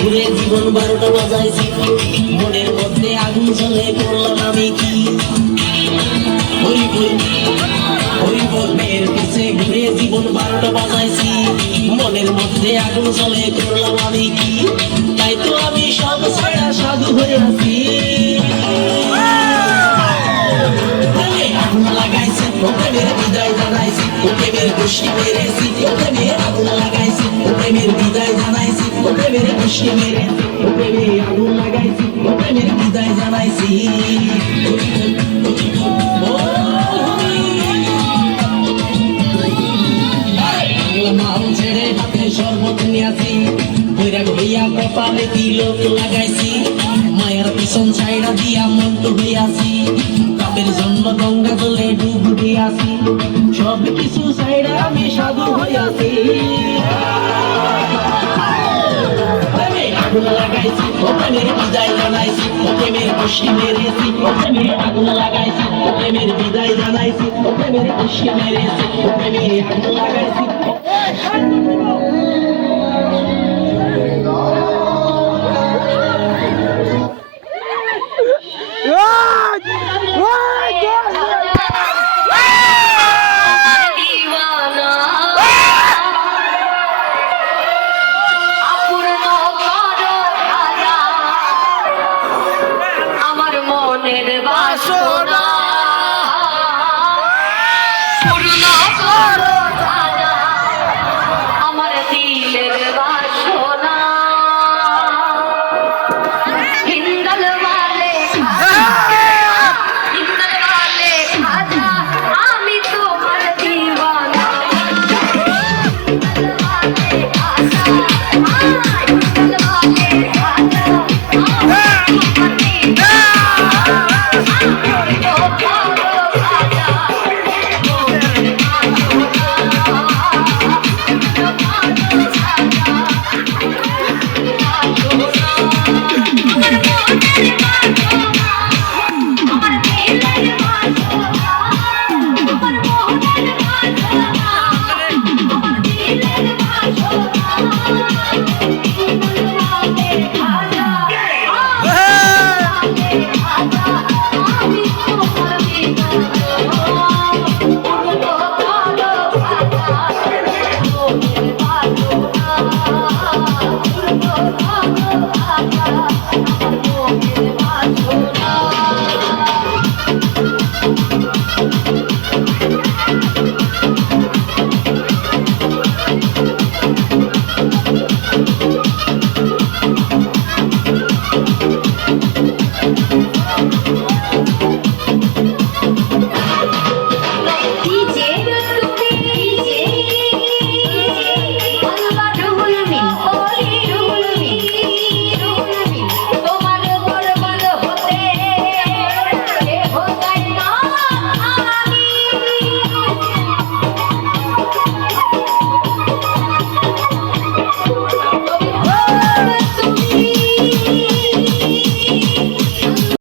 ঘুরে জীবন 12টা বাজাইছি মনের মধ্যে আগুন জ্বলে করলাম আমি কি ওই বলবের পিছে ঘুরে জীবন 12টা বাজাইছি মনের মধ্যে আগুন জ্বলে করলাম আমি কি তাই তো আমি সব ছাড়া সাধু হয়ে আছি আগুন লাগাইছি প্রেমের বিদায় জানাইছি প্রেমের গোষ্ঠী মেরেছি প্রেমের আগুন লাগাইছি প্রেমের বিদায় জানাইছি প্রেমের গোষ্ঠী মেরেছি প্রেমে আগুন লাগাইছি প্রেমের বিদায় জানাইছি মাল ছেড়ে হাতে শরবত নিয়েছি বৈরাগ হইয়া কপালে তিলক লাগাইছি মায়ের পিছন ছাইড়া দিয়া মন্ত হইয়াছি পাপের জন্য গঙ্গা জলে ডুব দিয়াছি সব কিছু ছাইড়া আমি সাধু হইয়াছি আগুন লাগাইছি প্রেমের বিদায় জানাইছি প্রেমের গোষ্ঠী মেরেছি প্রেমের আগুন লাগাইছি প্রেমের বিদায় জানাইছি প্রেমের গোষ্ঠী মেরেছি প্রেমের আগুন লাগাইছি